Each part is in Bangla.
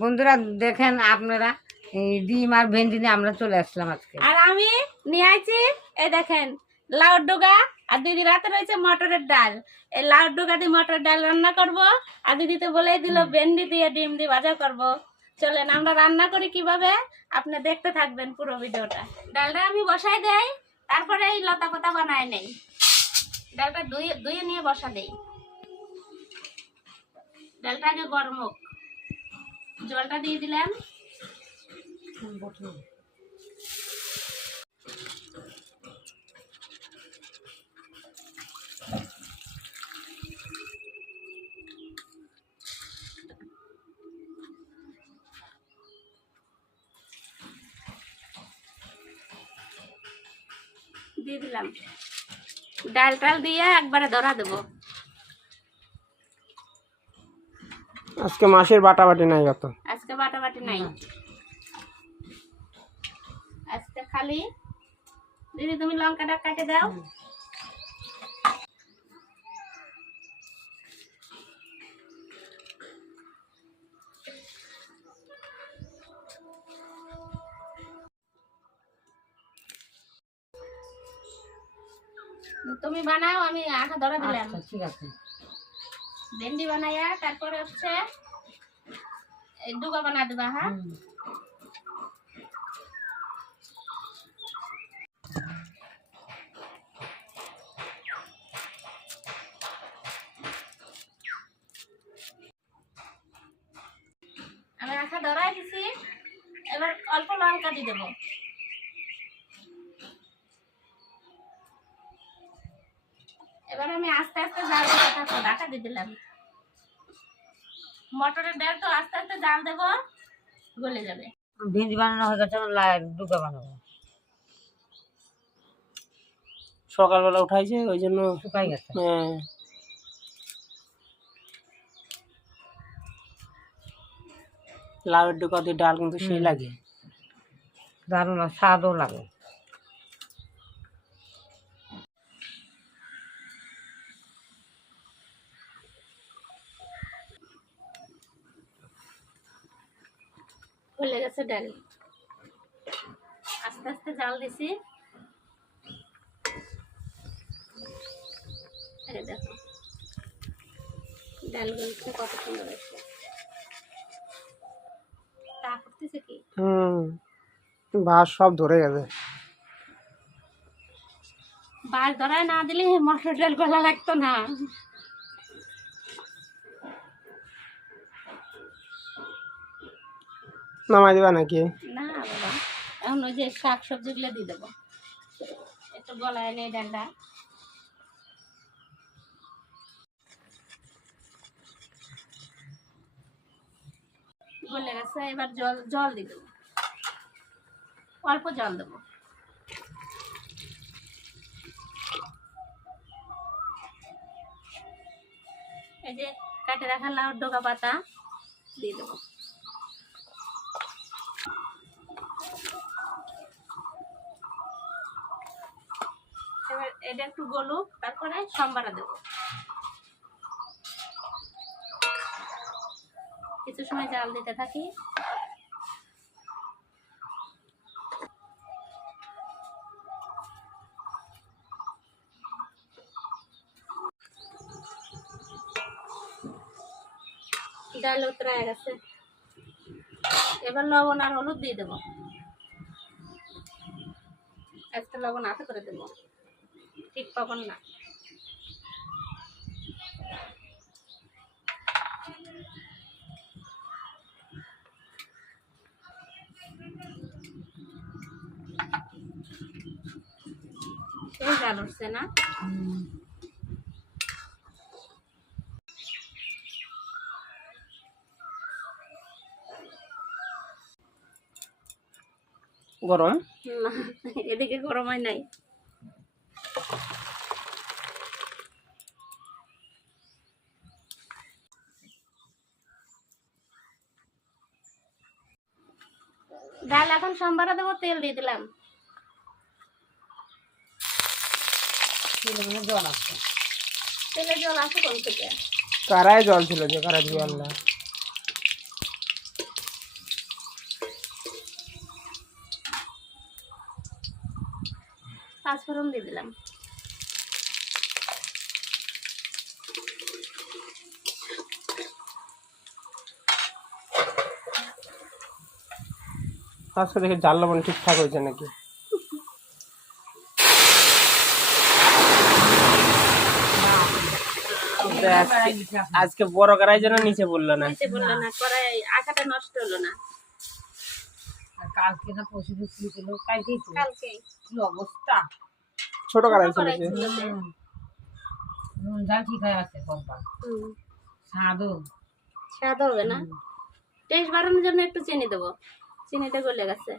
বন্ধুরা দেখেন আপনারা এই ডিম আর ভেন্ডি নিয়ে আমরা চলে আসলাম আজকে। আর আমি নিয়ে আইছি এই দেখেন লাউ ডোগা, আর দিদি রাতে রয়েছে মটরের ডাল। এই লাউ ডোগা দিয়ে মটরের ডাল রান্না করব, আর দিদি তো বলেই দিল ভেন্ডি দিয়ে ডিম দিয়ে ভাজা করব। চলেন আমরা রান্না করি কিভাবে, আপনি দেখতে থাকবেন পুরো ভিডিওটা। ডালটা আমি বসাই দেই, তারপরে এই লতা পাতা বানায় নেই। ডালটা ধুয়ে নিয়ে বসা দেই। ডালটা আগে গরম হোক, জলটা দিয়ে দিলাম। দিয়ে দিলাম ডাল টাল দিয়ে একবারে ধরা দেবো। আজকে মাছের বাটাবাটি নাই, কত আজকে বাটাবাটি নাই, আজকে খালি দিদি তুমি লঙ্কাটা কাটে দাও। তুমি বানাও, আমি আটা ধরা দিলাম। আচ্ছা, ঠিক আছে। ভেন্ডি বানাইয়া তারপরে হচ্ছে এই ডুগা বানা দিবা। হ্যাঁ, আমি আটা ধরাই দিছি, এবার অল্প লঙ্কা দিয়ে দেবো। এবার আমি আস্তে আস্তে জাল দিতে থাকবো, ঢাকা দিয়ে দিলাম। মটরের ডাল তো আস্তে আস্তে জাল দেবো, গলে যাবে। ভেন্ডি বানানো হয়ে গেছে, ডুকা বানাবো। সকালবেলা উঠাইছে ওই জন্য শুকাই গেছে। হ্যাঁ, লাউয়ের ডোকা দিয়ে ডাল কিন্তু সেই লাগে। দারুণ স্বাদও লাগে। গলে গেছে ডাল, আস্তে আস্তে জাল দিছি। দেখো ডাল গলছে কত সুন্দর হয়েছে। তা করতেছে কি, ভাত সব ধরে গেছে। বাস ধরায় না দিলে মটর ডাল গলা লাগতো না। নামাই দিবা নাকি? না বাবা, এখন ওই যে শাক সবজিগুলো দিয়ে দেবো, একটু গলায় নেই ডালটা। গলে গেছে, এবার জল জল দিয়ে দেবো, অল্প জল দেবো। এই যে কাটে রাখা লাউর ডোকা পাতা দিয়ে দেবো। এবার এটা একটু গলুক, তারপরে সম্বারা দেবো। কিছু সময় জাল দিতে থাকি। ডাল উতরায় গেছে, এবার লবণ আর হলুদ দিয়ে দেবো। আজকে লবণ আতে করে দেবো, ঠিক পাবন না। সেই জাল উঠছে না। গরম না, এদিকে গরম হয় নাই। ডাল এখন সম্বারা দেবো, তেল দিয়ে দিলাম। জল আছে, তেলে জল আছে কোন থেকে? কারায় জল ছিল যে কারা দিয়ে আনলা। পাঁচফোড়ন দিয়ে দিলাম। আজকে দেখি জাল লবণ ঠিকঠাক হয়েছে নাকি। আজকে বড় কড়াই যেন নিচে পড়লো না। নিচে বললো না, কড়াই আটাটা নষ্ট হলো না। আর কালকে না পশু বিক্রি ছিল, কালকেই তো কালকে কি অবস্থা। ছোট কড়াই কড়াই ছিল ছিল যে। নুন ঝাল ঠিক হয়ে আছে কম্পা, হুম, স্বাদও। স্বাদ হবে না। টেস্ট বাড়ানোর জন্য একটু চিনি দেবো, চিনিটা গলে গেছে।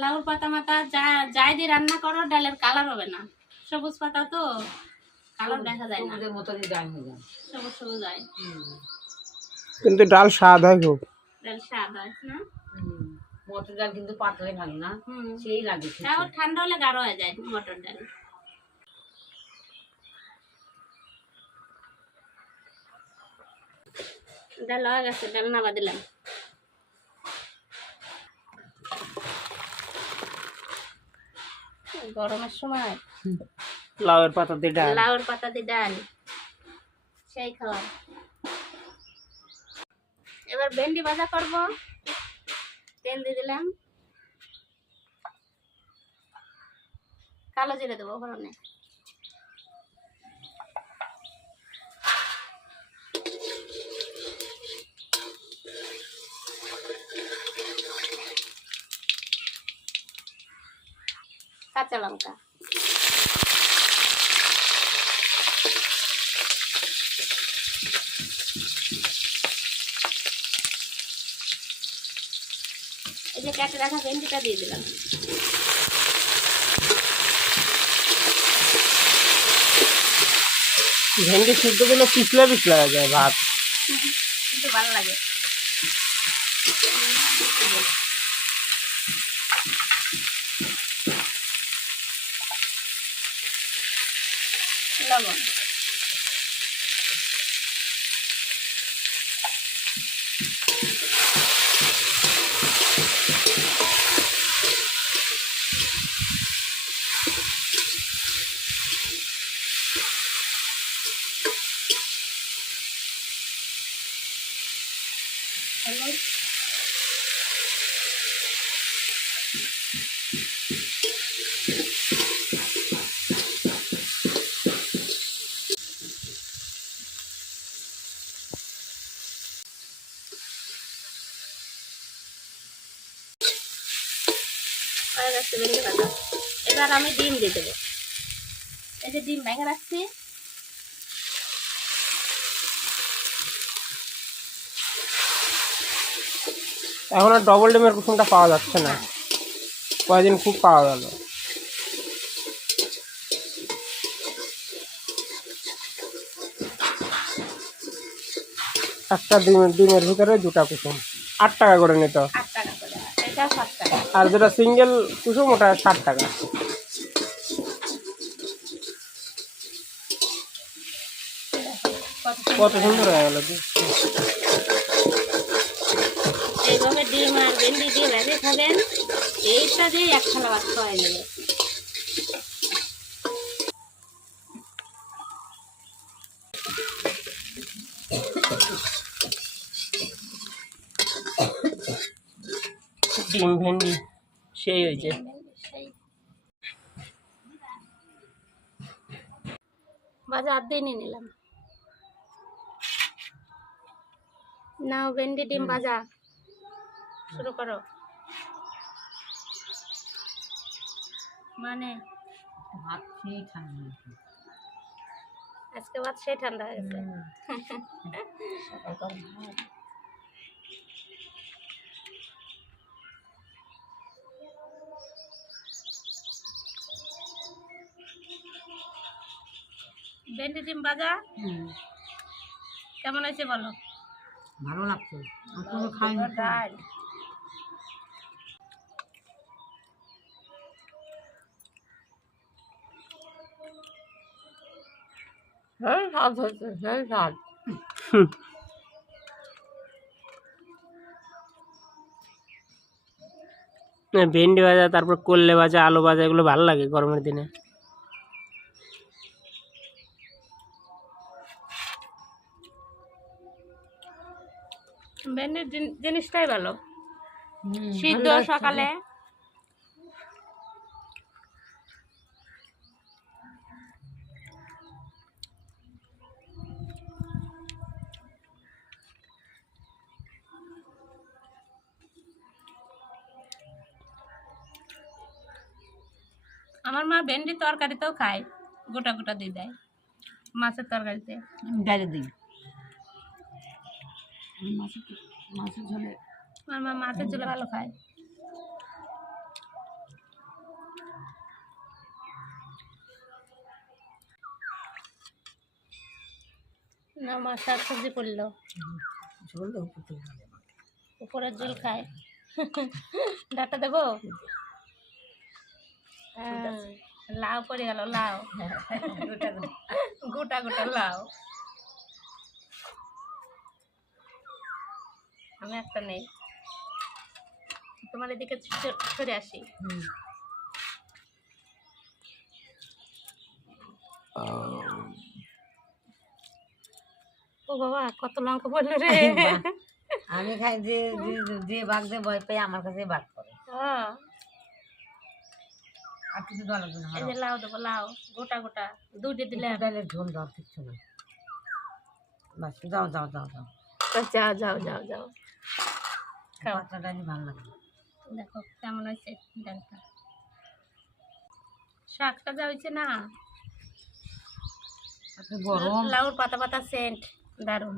লাউর পাতা মাতা যাই দিয়ে রান্না করো ডালের কালার হবে না। সবুজ পাতা তো কালার দেখা যায় না, ওদের মতনই ডাল হয়ে যায়। সবুজ সবুজ হয়, কিন্তু ডাল স্বাদ হয় খুব। ডাল স্বাদ হয় না। মটর ডাল কিন্তু পাতলাই ভালো না, হুম, সেই লাগে খেতে। তাও ঠান্ডা হলে গাঢ় হয়ে যায় মটর ডাল। ডাল হয়ে গেছে, ডাল নামা দিলাম। গরমের সময় লাউয়ের পাতা দিয়ে ডাল। লাউর পাতা দিয়ে ডাল সেই খাওয়া। এবার ভেন্ডি ভাজা করব, তেল দিয়ে দিলাম, কালো জিরে দেবো ফোড়নে। কাঁচা লঙ্কা, এই যে কেটে রাখা ভেন্ডিটা দিয়ে দিলাম। ভেন্ডি সিদ্ধ দিলে পিছলা পিছলা হয়ে যায় ভাত। কিন্তু ভালো লাগে। লবণ, হলুদ, হয়ে গেছে ভেন্ডি ভাজা। এবার আমি ডিম দিয়ে দেবো। এই যে ডিম ভেঙে রাখছি, এখন আর ডবল ডিমের কুসুমটা পাওয়া যাচ্ছে না, কয়েকদিন খুব পাওয়া গেল। একটা ডিমের ভিতরে দুটা কুসুম, 8 টাকা করে নিত। 8 টাকা করে, এটা 7 টাকা। আর যেটা সিঙ্গেল কুসুম ওটা 60 টাকা। কত সুন্দর হয়ে গেল। এইভাবে ডিম আর ভেন্ডি দিয়ে ভেজে খাবেন, এইটা দিয়ে এক থালা ভাত খাওয়া যাবে। ডিম ভেন্ডি সেই হয়েছে। ভাজা হাত দিয়ে নিয়ে নিলাম। নাও ভেন্ডি ডিম ভাজা শুরু করো। মানে ভাত খেয়ে ঠান্ডা হয়েছে। আজকে ভাত সেই ঠান্ডা হয়ে গেছে। সকালকার ভাত। ভেন্ডি ডিম ভাজা কেমন হয়েছে বলো? ভালো লাগছে, আর কোনো খাইনি। ডাল সেই স্বাদ হয়েছে, সেই স্বাদ। ভেন্ডি ভাজা, তারপর করলে ভাজা, আলু ভাজা, এগুলো ভালো লাগে গরমের দিনে। ভেন্ডির জিনিসটাই ভালো, সিদ্ধ ভালো লাগছে। সকালে। আমার মা ভেন্ডি তরকারিতেও খায়, গোটা গোটা দিয়ে দেয় মাছের তরকারিতে। আমি ডাইরে দিই মাছের ঝোলে। আমার মা মাছের ঝোলে ভালো খায়। না মা শাক সবজি করলো, ঝোল দেবো উপরের ঝোল খায়। ডাটা দেবো? লাউ পড়ে গেল, লাউ গোটা গোটা লাউ। আমি একটা নেই, তোমার এদিকে সরে আসি। ও বাবা, কত লঙ্কা পড়লো রে। আমি খাই যে যে বাঘ দিয়ে ভয় পাই আমার কাছে বাঘ করে। হ্যাঁ, আর কিছু দেওয়া লাগবে না। এই যে লাউ দেবো, লাউ গোটা গোটা দুধে দিলে। ডালের ঝোল দাও, কিচ্ছু না। বাস যাও যাও যাও যাও। যাও যাও যাও যাও, খাও। পাতলা ডালি ভালো লাগে। দেখো কেমন হয়েছে ডালটা, শাকটা যা হয়েছে না, গরম লাউর পাতা পাতা সেন্ট, দারুন।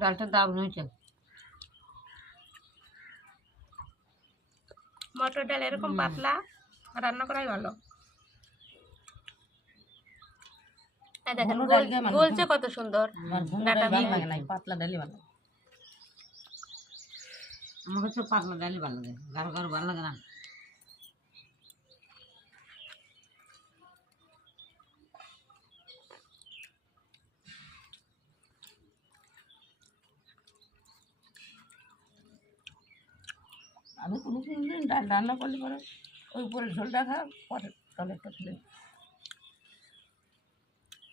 ডালটা দারুণ হয়েছে। মটর ডাল এরকম পাতলা রান্না করাই ভালো। এই দেখেন গলছে কত সুন্দর ডাটা দিয়ে। পাতলা ডালি ভালো, আমার কাছে পাতলা ডালি ভালো লাগে, গাঢ় গাঢ় ভালো লাগে না। আমি কোনো দিন ডাল রান্না করলে পরে ওই উপরে ঝোলটা খা, পরে তলেরটা তুলে।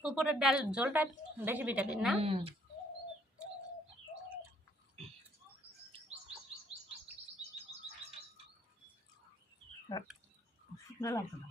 উপরের ডাল ঝোলটা বেশি ভিটামিন না। শুকনো লাগছে না।